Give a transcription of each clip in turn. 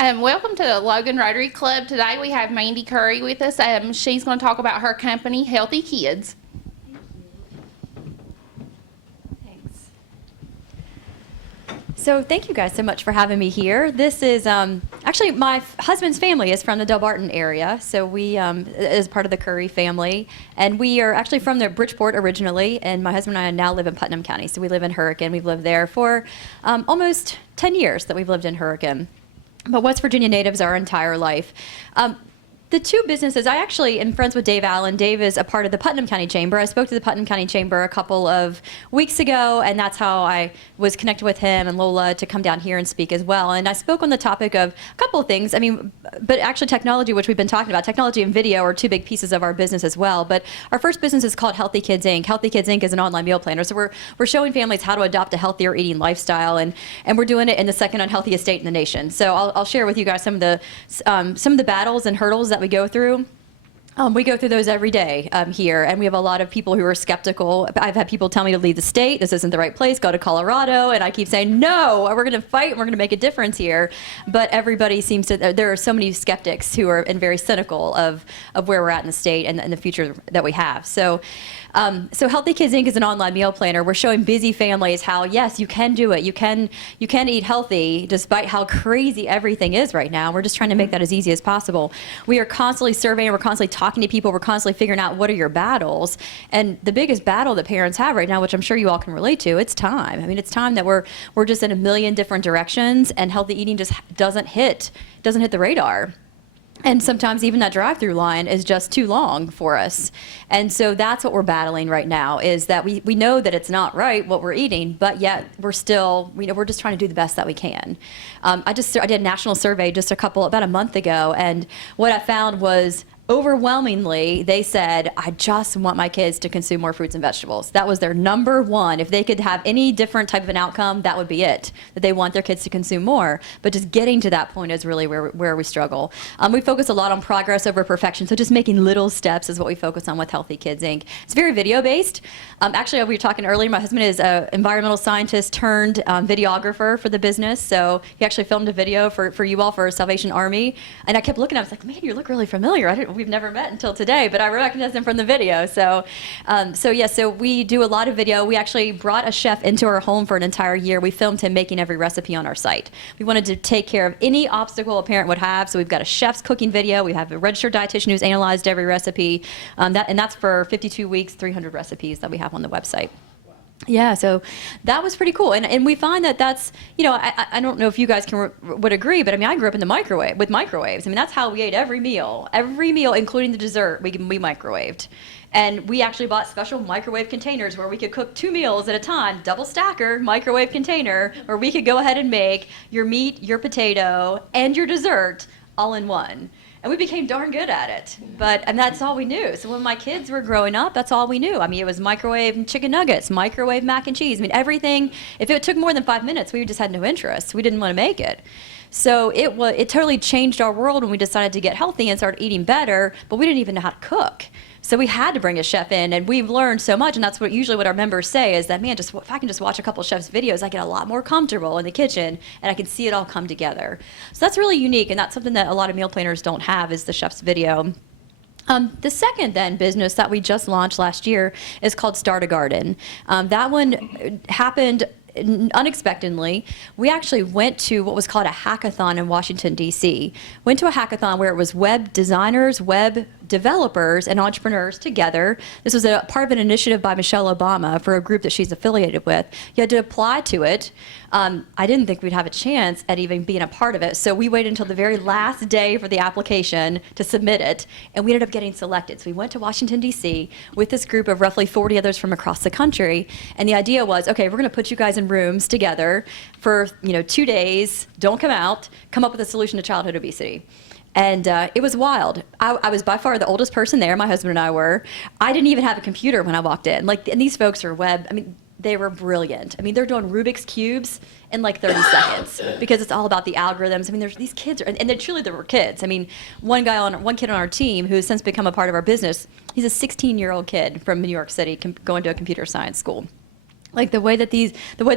Welcome to the Logan Rotary Club. Today we have Mandy Curry with us. She's going to talk about her company, Healthy Kids. Thanks. So thank you guys so much for having me here. This is actually my husband's family is from the Delbarton area, so we is part of the Curry family, and we are actually from the Bridgeport originally, and my husband and I now live in Putnam County, so we live in Hurricane. We've lived there for almost 10 years that we've lived in Hurricane. But West Virginia natives our entire life. The two businesses, I actually am friends with Dave Allen. Dave is a part of the Putnam County Chamber. I spoke to the Putnam County Chamber a couple of weeks ago, and that's how I was connected with him and Lola to come down here and speak as well. And I spoke on the topic of a couple of things. I mean, but actually technology, which we've been talking about, technology and video are two big pieces of our business as well. But our first business is called Healthy Kids Inc. Healthy Kids Inc. is an online meal planner. So we're showing families how to adopt a healthier eating lifestyle, and we're doing it in the second unhealthiest state in the nation. So I'll share with you guys some of the battles and hurdles that we go through. We go through those every day here, and we have a lot of people who are skeptical. I've had people tell me to leave the state, this isn't the right place, go to Colorado, and I keep saying, no, we're going to fight, and we're going to make a difference here. But everybody seems to, there are so many skeptics who are very cynical of where we're at in the state and the future that we have. So Healthy Kids Inc. is an online meal planner. We're showing busy families how, yes, you can do it. You can eat healthy despite how crazy everything is right now. We're just trying to make that as easy as possible. We are constantly surveying, we're constantly talking to people, we're constantly figuring out what are your battles. And the biggest battle that parents have right now, which I'm sure you all can relate to, it's time. I mean, it's time that we're just in a million different directions, and healthy eating just doesn't hit the radar. And sometimes even that drive-through line is just too long for us. And so that's what we're battling right now, is that we know that it's not right what we're eating, but yet we're still, we're just trying to do the best that we can. I did a national survey about a month ago, and what I found was overwhelmingly, they said, I just want my kids to consume more fruits and vegetables. That was their number one. If they could have any different type of an outcome, that would be it, that they want their kids to consume more. But just getting to that point is really where we struggle. We focus a lot on progress over perfection, so just making little steps is what we focus on with Healthy Kids Inc. It's very video-based. Actually, we were talking earlier, my husband is an environmental scientist turned videographer for the business, so he actually filmed a video for you all for Salvation Army, and I kept looking, I was like, man, you look really familiar. We've never met until today, but I recognized him from the video. So we do a lot of video. We actually brought a chef into our home for an entire year. We filmed him making every recipe on our site. We wanted to take care of any obstacle a parent would have, so we've got a chef's cooking video. We have a registered dietitian who's analyzed every recipe, and that's for 52 weeks, 300 recipes that we have on the website. Yeah, so that was pretty cool, and we find that that's, I don't know if you guys would agree, but I mean, I grew up in the microwave with microwaves. I mean, that's how we ate every meal, including the dessert, we microwaved. And we actually bought special microwave containers where we could cook 2 meals at a time, double stacker microwave container, where we could go ahead and make your meat, your potato, and your dessert all in one. And we became darn good at it, and that's all we knew. So when my kids were growing up, that's all we knew. I mean, it was microwave chicken nuggets, microwave mac and cheese. I mean, everything. If it took more than 5 minutes, we just had no interest. We didn't want to make it. So it totally changed our world when we decided to get healthy and start eating better, but we didn't even know how to cook. So we had to bring a chef in, and we've learned so much, and that's usually what our members say is that, man, if I can just watch a couple of chefs' videos, I get a lot more comfortable in the kitchen, and I can see it all come together. So that's really unique, and that's something that a lot of meal planners don't have, is the chef's video. The second then business that we just launched last year is called Start a Garden. That one happened unexpectedly. We actually went to what was called a hackathon in Washington, D.C. Went to a hackathon where it was web designers, web developers, and entrepreneurs together. This was a part of an initiative by Michelle Obama for a group that she's affiliated with. You had to apply to it. I didn't think we'd have a chance at even being a part of it, so we waited until the very last day for the application to submit it, and we ended up getting selected. So we went to Washington, D.C. with this group of roughly 40 others from across the country, and the idea was, okay, we're going to put you guys in rooms together for 2 days, don't come out, come up with a solution to childhood obesity. And it was wild. I was by far the oldest person there, my husband and I were. I didn't even have a computer when I walked in. And these folks are they were brilliant. I mean, they're doing Rubik's Cubes in 30 seconds because it's all about the algorithms. I mean, there's these kids, and they were kids. I mean, one kid on our team who has since become a part of our business, he's a 16-year-old kid from New York City going to a computer science school. The way that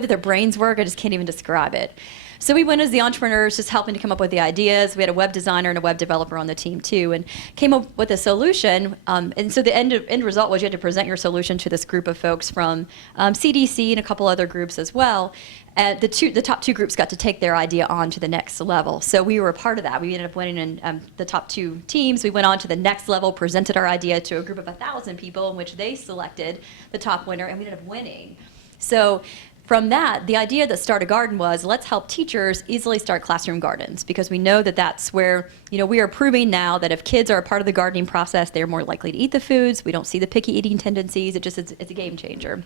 their brains work, I just can't even describe it. So we went as the entrepreneurs, just helping to come up with the ideas. We had a web designer and a web developer on the team too, and came up with a solution. And so the end result was you had to present your solution to this group of folks from CDC and a couple other groups as well. The top two groups got to take their idea on to the next level. So we were a part of that. We ended up winning in the top two teams. We went on to the next level, presented our idea to a group of 1,000 people, in which they selected the top winner, and we ended up winning. So from that, the idea that Start a Garden was, let's help teachers easily start classroom gardens, because we know that that's where, we are proving now that if kids are a part of the gardening process, they're more likely to eat the foods. We don't see the picky eating tendencies. It's a game changer.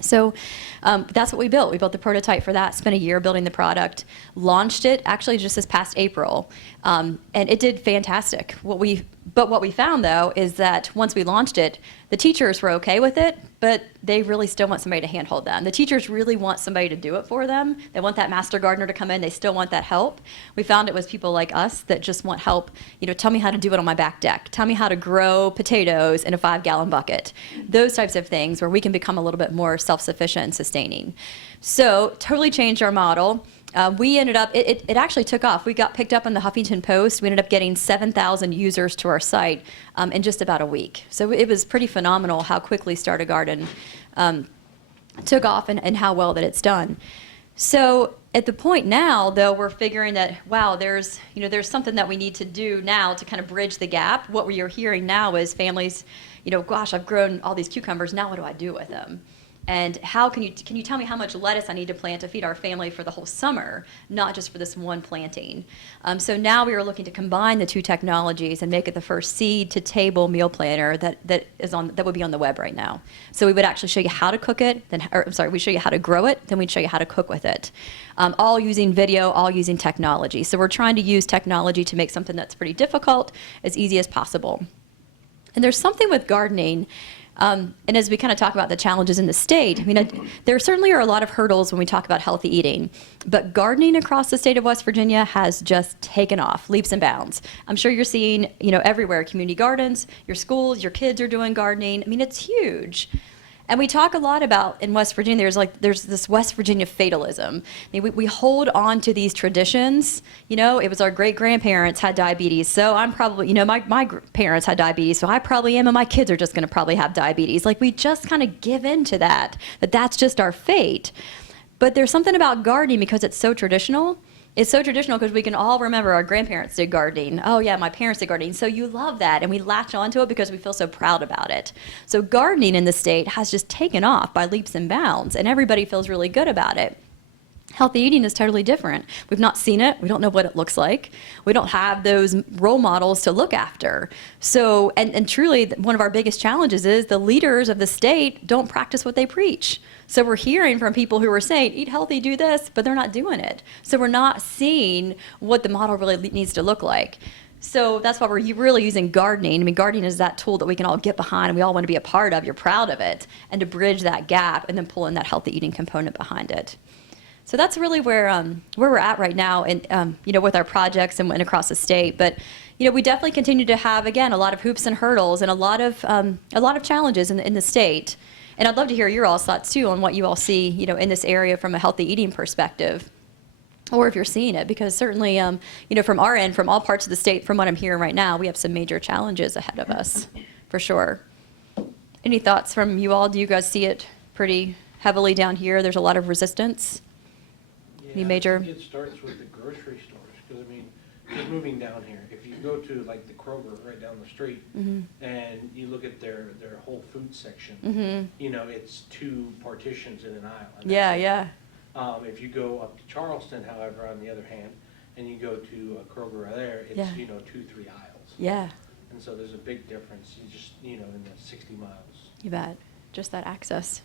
So that's what we built. We built the prototype for that, spent a year building the product, launched it actually just this past April, and it did fantastic. But what we found, though, is that once we launched it, the teachers were okay with it, but they really still want somebody to handhold them. The teachers really want somebody to do it for them. They want that master gardener to come in. They still want that help. We found it was people like us that just want help. Tell me how to do it on my back deck. Tell me how to grow potatoes in a 5-gallon bucket. Those types of things where we can become a little bit more self-sufficient and sustaining. So totally changed our model. We ended up, it actually took off. We got picked up in the Huffington Post. We ended up getting 7,000 users to our site in just about a week. So it was pretty phenomenal how quickly Start a Garden took off and how well that it's done. So at the point now, though, we're figuring that, wow, there's something that we need to do now to kind of bridge the gap. What we are hearing now is families, gosh, I've grown all these cucumbers. Now what do I do with them? And how can you tell me how much lettuce I need to plant to feed our family for the whole summer, not just for this one planting? So now we are looking to combine the two technologies and make it the first seed to table meal planner that would be on the web right now. So we would actually show you how to cook it, we'd show you how to grow it, then we'd show you how to cook with it. All using video, all using technology. So we're trying to use technology to make something that's pretty difficult as easy as possible. And there's something with gardening. And as we kind of talk about the challenges in the state, there certainly are a lot of hurdles when we talk about healthy eating, but gardening across the state of West Virginia has just taken off, leaps and bounds. I'm sure you're seeing, everywhere, community gardens, your schools, your kids are doing gardening. It's huge. And we talk a lot about, in West Virginia, there's this West Virginia fatalism. We hold on to these traditions. It was our great-grandparents had diabetes, so I'm probably, my parents had diabetes, so I probably am, and my kids are just going to probably have diabetes. We just kind of give in to that's just our fate. But there's something about gardening, because it's so traditional. It's so traditional because we can all remember our grandparents did gardening. Oh yeah, my parents did gardening. So you love that, and we latch onto it because we feel so proud about it. So gardening in the state has just taken off by leaps and bounds, and everybody feels really good about it. Healthy eating is totally different. We've not seen it. We don't know what it looks like. We don't have those role models to look after. So, and truly, one of our biggest challenges is the leaders of the state don't practice what they preach. So we're hearing from people who are saying, eat healthy, do this, but they're not doing it. So we're not seeing what the model really needs to look like. So that's why we're really using gardening. Gardening is that tool that we can all get behind and we all want to be a part of. You're proud of it. And to bridge that gap and then pull in that healthy eating component behind it. So that's really where we're at right now, and with our projects and across the state. But we definitely continue to have, again, a lot of hoops and hurdles and a lot of challenges in the state. And I'd love to hear your all's thoughts too on what you all see, in this area from a healthy eating perspective, or if you're seeing it, because certainly, from our end, from all parts of the state, from what I'm hearing right now, we have some major challenges ahead of us, for sure. Any thoughts from you all? Do you guys see it pretty heavily down here? There's a lot of resistance. Any major? I think it starts with the grocery stores, because just moving down here, if you go to like the Kroger right down the street, Mm-hmm. and you look at their whole food section, Mm-hmm. It's 2 partitions in an aisle. And Yeah, that's it. yeah. If you go up to Charleston, however, on the other hand, and you go to a Kroger there, it's Yeah. 2, 3 aisles. Yeah, And so there's a big difference. You just in the 60 miles. you bet. Just that access.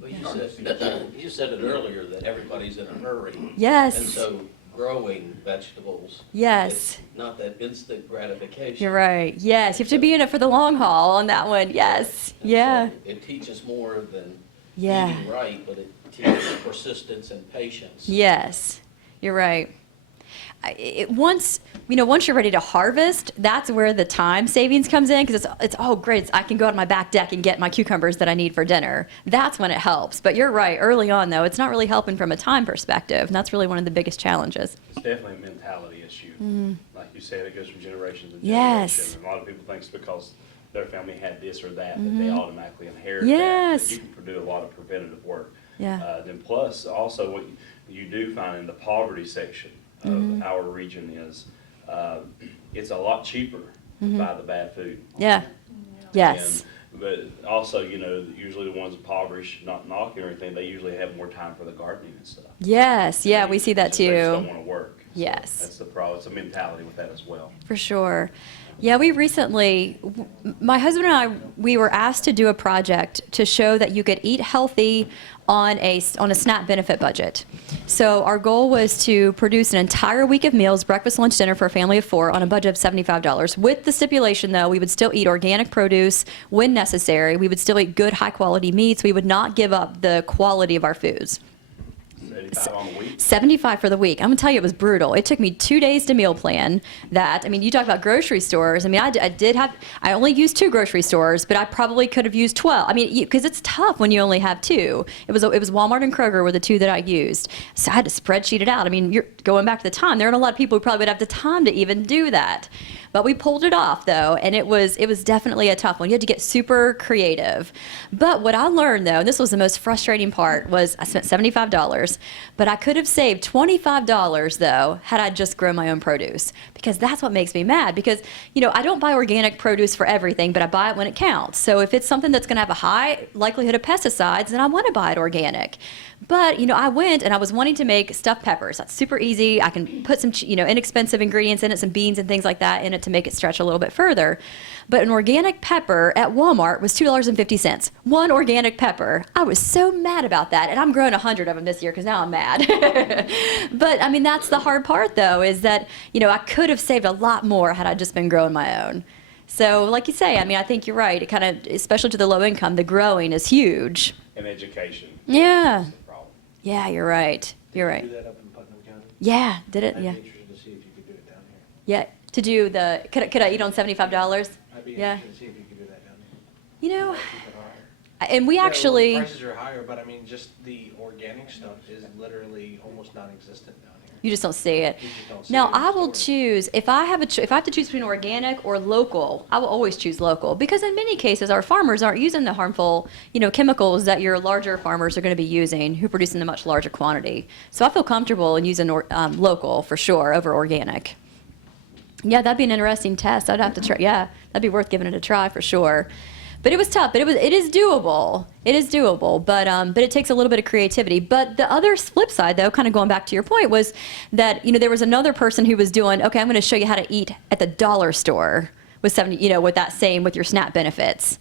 Well, you said it earlier that everybody's in a hurry. Yes. And so growing vegetables. Yes. It's not that instant gratification. You're right. Yes, you have to be in it for the long haul on that one. Yes. And Yeah. so it teaches more than Yeah. eating right, but it teaches persistence and patience. Yes. You're right. once you're ready to harvest, that's where the time savings comes in, because it's oh great, I can go out on my back deck and get my cucumbers that I need for dinner. That's when it helps. But you're right, early on though, it's not really helping from a time perspective, and that's really one of the biggest challenges. It's definitely a mentality issue. Like you said, it goes from generation to generation. Yes. And a lot of people think it's because their family had this or that they automatically inherit Yes. that. But you can do a lot of preventative work. Yeah. Then plus, also what you do find in the poverty section of our region is it's a lot cheaper to buy the bad food. Yeah. Yes. But also, usually the ones impoverished, not knocking or anything, they usually have more time for the gardening and stuff. Yes. Yeah, we see that They just don't too. want to work. So Yes. that's the problem. It's a mentality with that as well. For sure. Yeah, we recently, my husband and I, we were asked to do a project to show that you could eat healthy on a SNAP benefit budget. So our goal was to produce an entire week of meals, breakfast, lunch, dinner for a family of 4 on a budget of $75. With the stipulation, though, we would still eat organic produce when necessary. We would still eat good, high-quality meats. We would not give up the quality of our foods. 85 on the week. 75 for the week. I'm gonna tell you, it was brutal. It took me 2 days to meal plan that. I mean, you talk about grocery stores. I mean, I only used 2 grocery stores, but I probably could have used 12. I mean, because it's tough when you only have 2. It was Walmart and Kroger were the 2 that I used. So I had to spreadsheet it out. I mean, you're going back to the time. There aren't a lot of people who probably would have the time to even do that. But we pulled it off, though, and it was definitely a tough one. You had to get super creative. But what I learned, though, and this was the most frustrating part, was I spent $75, but I could have saved $25, though, had I just grown my own produce. Because that's what makes me mad. Because, I don't buy organic produce for everything, but I buy it when it counts. So if it's something that's going to have a high likelihood of pesticides, then I want to buy it organic. But, I went and I was wanting to make stuffed peppers. That's super easy. I can put some, inexpensive ingredients in it, some beans and things like that in it to make it stretch a little bit further. But an organic pepper at Walmart was $2.50. One organic pepper. I was so mad about that. And I'm growing 100 of them this year because now I'm mad. But, I mean, that's the hard part, though, is that, I could have saved a lot more had I just been growing my own. So, like you say, I mean, I think you're right. It kind of, especially to the low income, the growing is huge. And education. Yeah. That's the problem. Yeah, you're right. You're Did you right. do that up in Putnam County? Yeah, did it? I'd Yeah. be interested to see if you could do it down here. Yeah, to do the, could I eat on $75? I'd be Yeah. interested to see if you could do that down here. You know, Keep it higher. and we Yeah, well, actually, Prices are higher, but I mean, just the organic stuff is literally almost non-existent down here. you just don't see it. You just don't see Now, it in the I will stores. choose, if I have to choose between organic or local, I will always choose local, because in many cases, our farmers aren't using the harmful, chemicals that your larger farmers are going to be using, who produce in a much larger quantity. So I feel comfortable in using local for sure over organic. Yeah, that'd be an interesting test. I'd have to try. Yeah, that'd be worth giving it a try for sure. But it was tough. But it is doable. It is doable. But it takes a little bit of creativity. But the other flip side, though, kind of going back to your point, was that there was another person who was doing, okay, I'm going to show you how to eat at the dollar store with with your SNAP benefits.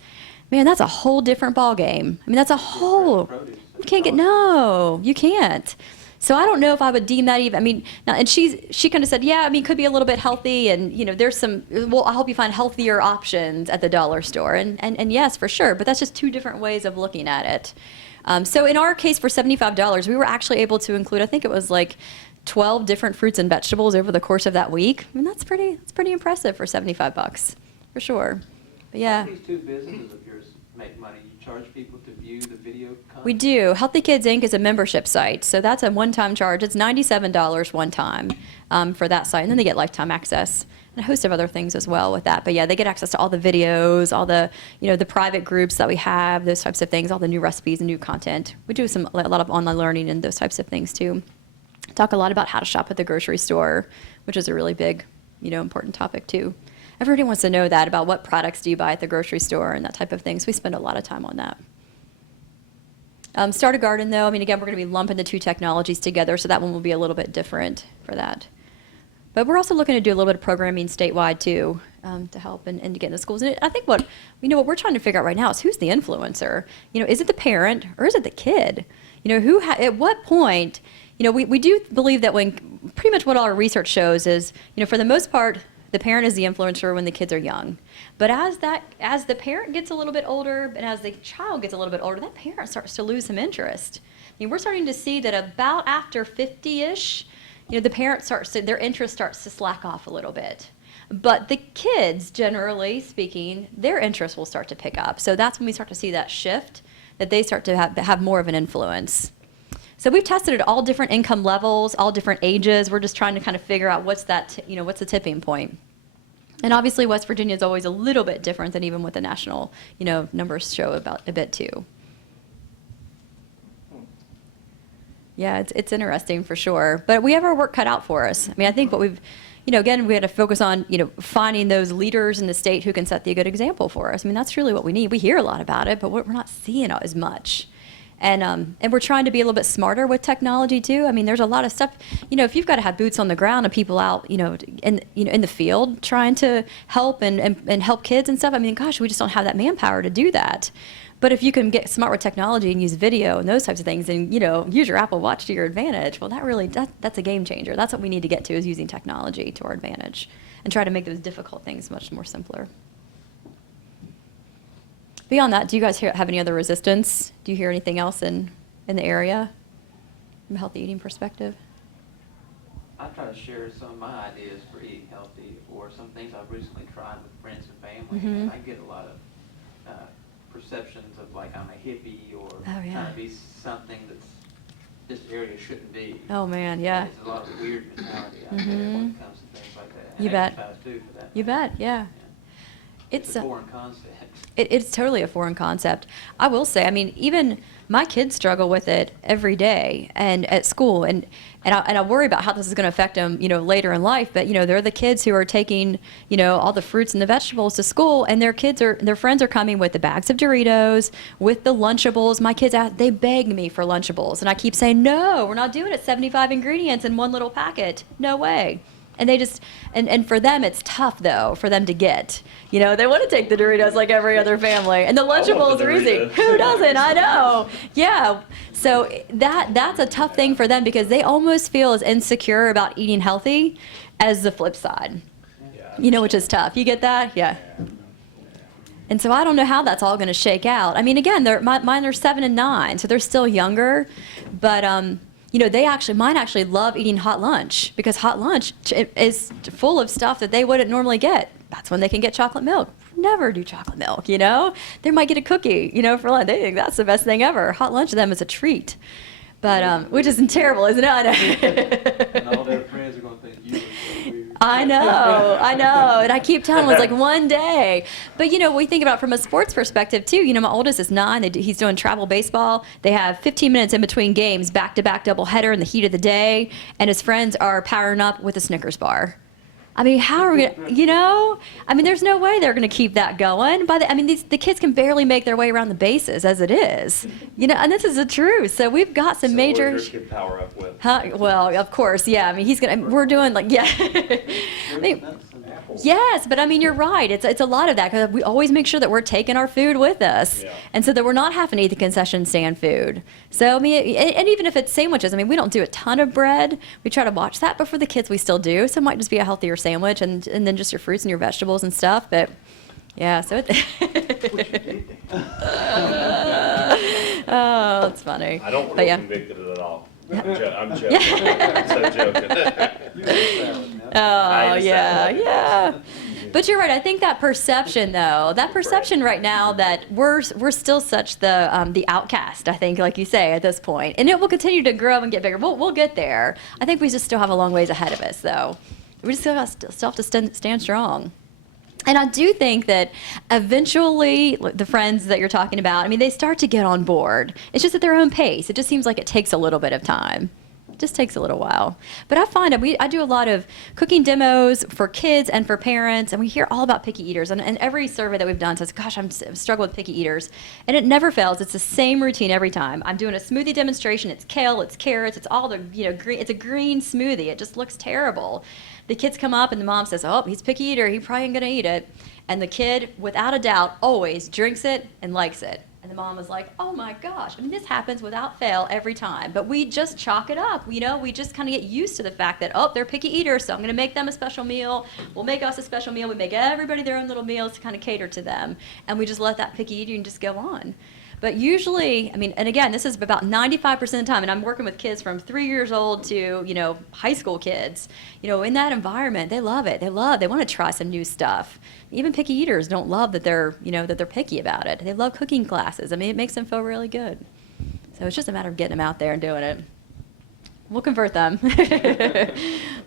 Man, that's a whole different ball game. I mean, that's a whole. You can't get you can't. So I don't know if I would deem that even. I mean, now, and she kind of said, yeah, I mean, could be a little bit healthy, and there's some. Well, I hope you find healthier options at the dollar store, and yes, for sure. But that's just 2 different ways of looking at it. So in our case, for $75, we were actually able to include, I think it was like 12 different fruits and vegetables over the course of that week. I mean, that's pretty impressive for $75, for sure. But yeah. These 2 businesses of yours make money. You charge people to view the video content? We do. Healthy Kids Inc. is a membership site, so that's a one-time charge. It's $97 one time for that site, and then they get lifetime access and a host of other things as well with that. But yeah, they get access to all the videos, all the the private groups that we have, those types of things, all the new recipes and new content. We do a lot of online learning and those types of things too. Talk a lot about how to shop at the grocery store, which is a really big, important topic too. Everybody wants to know that about what products do you buy at the grocery store and that type of thing. So we spend a lot of time on that. Start a garden, though. I mean, again, we're going to be lumping the 2 technologies together, so that one will be a little bit different for that. But we're also looking to do a little bit of programming statewide, too, to help and to get into schools. And I think what we're trying to figure out right now is who's the influencer. Is it the parent or is it the kid? At what point, we do believe that when pretty much what all our research shows is, for the most part, the parent is the influencer when the kids are young. But as the parent gets a little bit older, and as the child gets a little bit older, that parent starts to lose some interest. I mean, we're starting to see that about after 50-ish, the parents their interest starts to slack off a little bit. But the kids, generally speaking, their interest will start to pick up. So that's when we start to see that shift, that they start to have more of an influence. So we've tested at all different income levels, all different ages. We're just trying to kind of figure out what's the tipping point. And obviously West Virginia is always a little bit different than even what the national, numbers show about a bit too. Yeah, it's interesting for sure. But we have our work cut out for us. I mean, I think what we've, again, we had to focus on, finding those leaders in the state who can set the good example for us. I mean, that's really what we need. We hear a lot about it, but we're not seeing it as much. And we're trying to be a little bit smarter with technology too. I mean, there's a lot of stuff, if you've got to have boots on the ground and people out, in the field trying to help and help kids and stuff. I mean, gosh, we just don't have that manpower to do that. But if you can get smart with technology and use video and those types of things and, use your Apple Watch to your advantage, well, that's a game changer. That's what we need to get to, is using technology to our advantage and try to make those difficult things much more simpler. Beyond that, do you guys have any other resistance? Do you hear anything else in the area from a healthy eating perspective? I try to share some of my ideas for eating healthy, or some things I've recently tried with friends and family. Mhm. And I get a lot of perceptions of like I'm a hippie, or Oh, yeah. trying to be something that's this area shouldn't be. Oh, man, yeah. There's a lot of weird mentality out there Mhm. when it comes to things like that. And You bet. exercise too, for that You matter. bet, yeah. It's a foreign concept. It's totally a foreign concept. I will say, I mean, even my kids struggle with it every day and at school, and I worry about how this is going to affect them, later in life. But they're the kids who are taking, all the fruits and the vegetables to school, and their friends are coming with the bags of Doritos, with the Lunchables. My kids, they beg me for Lunchables, and I keep saying, no, we're not doing it. 75 ingredients in one little packet. No way. And they just, and for them, it's tough, though, for them to get. They want to take the Doritos like every other family. And the Lunchables are easy. Doritos. Who doesn't? I know. Yeah. So that's a tough thing for them, because they almost feel as insecure about eating healthy as the flip side, which is tough. You get that? Yeah. And so I don't know how that's all going to shake out. I mean, again, mine are 7 and 9, so they're still younger. But, mine actually love eating hot lunch, because hot lunch is full of stuff that they wouldn't normally get. That's when they can get chocolate milk. Never do chocolate milk, They might get a cookie, for lunch. They think that's the best thing ever. Hot lunch to them is a treat. But, which is terrible, isn't it? I know. And all their friends are going to think you are so weird. I know. And I keep telling them, it's like one day. But, we think about it from a sports perspective, too. My oldest is 9. He's doing travel baseball. They have 15 minutes in between games, back-to-back doubleheader in the heat of the day. And his friends are powering up with a Snickers bar. I mean, how are we going to, I mean, there's no way they're going to keep that going. The kids can barely make their way around the bases as it is, and this is the truth. So we've got some major. What does your kid power up with? Well, of course, yeah. I mean, we're doing yeah. I mean, yes, but I mean, you're right. It's a lot of that, because we always make sure that we're taking our food with us, and so that we're not having to eat the concession stand food. So I mean, and even if it's sandwiches, I mean, we don't do a ton of bread. We try to watch that, but for the kids, we still do. So it might just be a healthier sandwich, and then just your fruits and your vegetables and stuff. But yeah, so oh, it's funny. I don't But feel yeah. convicted at all. I'm joking. I'm so joking. Oh, ate a yeah, salad. yeah. But you're right. I think that perception right now that we're still such the outcast, I think, like you say, at this point. And it will continue to grow and get bigger. We'll get there. I think we just still have a long ways ahead of us, though. We just still have to stand strong. And I do think that eventually the friends that you're talking about, I mean, they start to get on board. It's just at their own pace. It just seems like it takes a little bit of time. It just takes a little while. But I find I do a lot of cooking demos for kids and for parents, and we hear all about picky eaters. And every survey that we've done says, gosh, I'm struggling with picky eaters. And it never fails. It's the same routine every time. I'm doing a smoothie demonstration. It's kale, it's carrots, it's all the, green. It's a green smoothie. It just looks terrible. The kids come up and the mom says, oh, he's a picky eater. He probably ain't going to eat it. And the kid, without a doubt, always drinks it and likes it. And the mom was like, oh my gosh. I mean, this happens without fail every time. But we just chalk it up. We just kind of get used to the fact that, oh, they're picky eaters, so I'm going to make them a special meal. We'll make us a special meal. We make everybody their own little meals to kind of cater to them. And we just let that picky eating just go on. But usually, I mean, and again, this is about 95% of the time, and I'm working with kids from 3 years old to, high school kids. In that environment, they love it. They want to try some new stuff. Even picky eaters don't love that they're picky about it. They love cooking classes. I mean, it makes them feel really good. So it's just a matter of getting them out there and doing it. We'll convert them.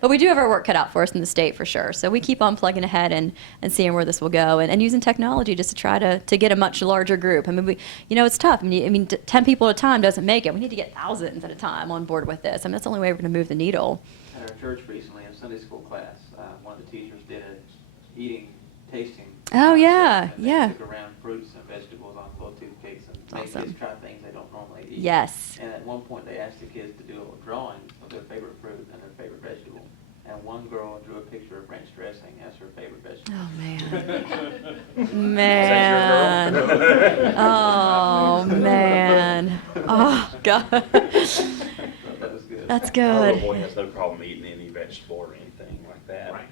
But we do have our work cut out for us in the state for sure. So we keep on plugging ahead and seeing where this will go and using technology just to try to get a much larger group. I mean, it's tough. I mean, 10 people at a time doesn't make it. We need to get thousands at a time on board with this. I mean, that's the only way we're going to move the needle. At our church recently, in Sunday school class, one of the teachers did a eating, tasting. Oh, yeah, and they yeah. took around fruits and vegetables on Bluetooth cakes and made Awesome. kids try things they don't normally eat. Yes. And at one point, they asked the kids to do a little drawing of their favorite fruit and their favorite vegetable. And one girl drew a picture of ranch dressing as her favorite vegetable. Oh, man. Man. Oh, man. Oh, God. That was good. That's Our good. little boy has no problem eating any vegetable or anything like that. Right.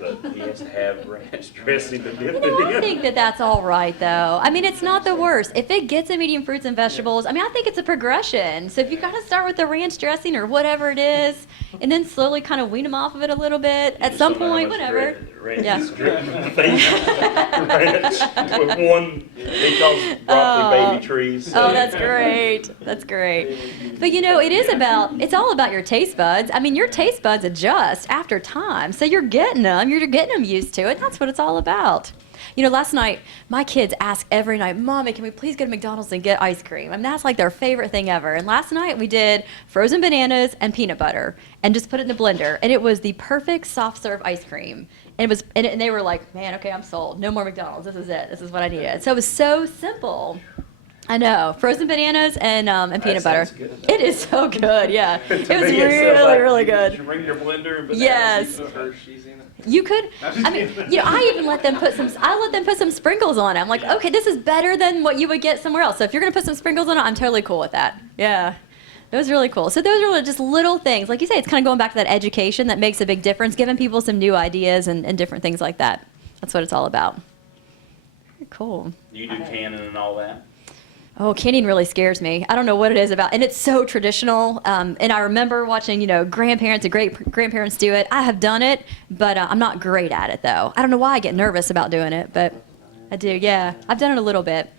But he has to have ranch dressing to dip I it in. think that's all right, though. I mean, it's not the worst. If it gets him eating fruits and vegetables, I mean, I think it's a progression. So if you kind of start with the ranch dressing or whatever it is, and then slowly kind of wean him off of it a little bit, at some point, whatever. Ranch Yeah. is dripping in the face. Ranch with one, he calls broccoli Oh. baby trees. Oh, that's great. That's great. But it's all about your taste buds. I mean, your taste buds adjust after time. So you're getting them used to it. That's what it's all about. Last night, my kids ask every night, Mommy, can we please go to McDonald's and get ice cream? I mean, that's like their favorite thing ever. And last night we did frozen bananas and peanut butter and just put it in the blender. And it was the perfect soft serve ice cream. And they were like, man, okay, I'm sold. No more McDonald's. This is it. This is what I needed. So it was so simple. I know. Frozen bananas and peanut butter. sounds good. It is so good, yeah. To It was me, sounds really, like really You good. bring your blender, bananas, Yes. Hershey's in it. You could, I mean, I even let them put some sprinkles on it. I'm like, okay, this is better than what you would get somewhere else. So if you're going to put some sprinkles on it, I'm totally cool with that. Yeah. It was really cool. So those are just little things. Like you say, it's kind of going back to that education that makes a big difference, giving people some new ideas and different things like that. That's what it's all about. Very cool. You do canning and all that? Oh, canning really scares me. I don't know what it is about, and it's so traditional. And I remember watching, grandparents and great-grandparents do it. I have done it, but I'm not great at it, though. I don't know why I get nervous about doing it, but I do, yeah. I've done it a little bit.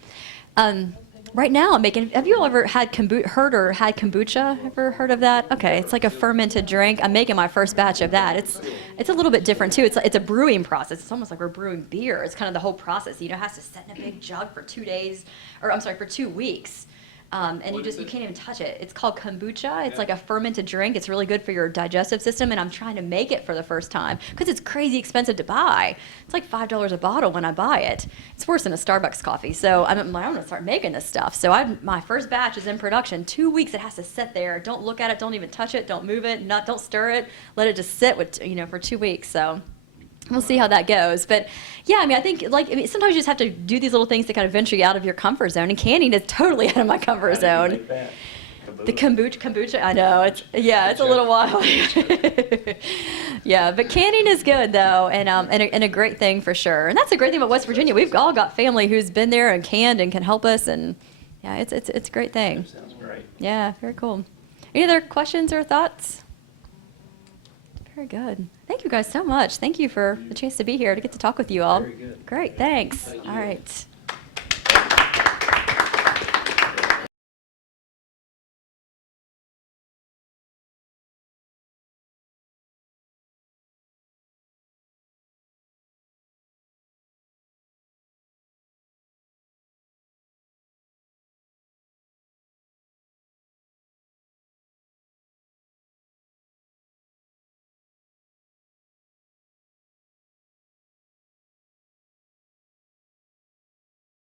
Right now I'm making, have you all ever had kombucha? Ever heard of that? Okay, it's like a fermented drink. I'm making my first batch of that. It's a little bit different too. It's a brewing process. It's almost like we're brewing beer. It's kind of the whole process. It has to set in a big jug for 2 weeks. And you can't even touch it. It's called kombucha. It's like a fermented drink. It's really good for your digestive system, and I'm trying to make it for the first time because it's crazy expensive to buy. It's like $5 a bottle when I buy it. It's worse than a Starbucks coffee. So I'm going to start making this stuff. So my first batch is in production. 2 weeks it has to sit there. Don't look at it. Don't even touch it. Don't move it. Don't stir it. Let it just sit for 2 weeks. So we'll see how that goes. But yeah, I think sometimes you just have to do these little things to kind of venture you out of your comfort zone. And canning is totally out of my comfort How do you zone. make that? The kombucha, I know, it's a little while. Yeah, but canning is good though, and a great thing for sure. And that's a great thing about West Virginia. We've all got family who's been there and canned and can help us, and yeah, it's a great thing. Sounds great. Yeah, very cool. Any other questions or thoughts? Very good. Thank you guys so much. Thank you for the chance to be here, to get to talk with you all. Very good. Great, thanks. Thank you. All right.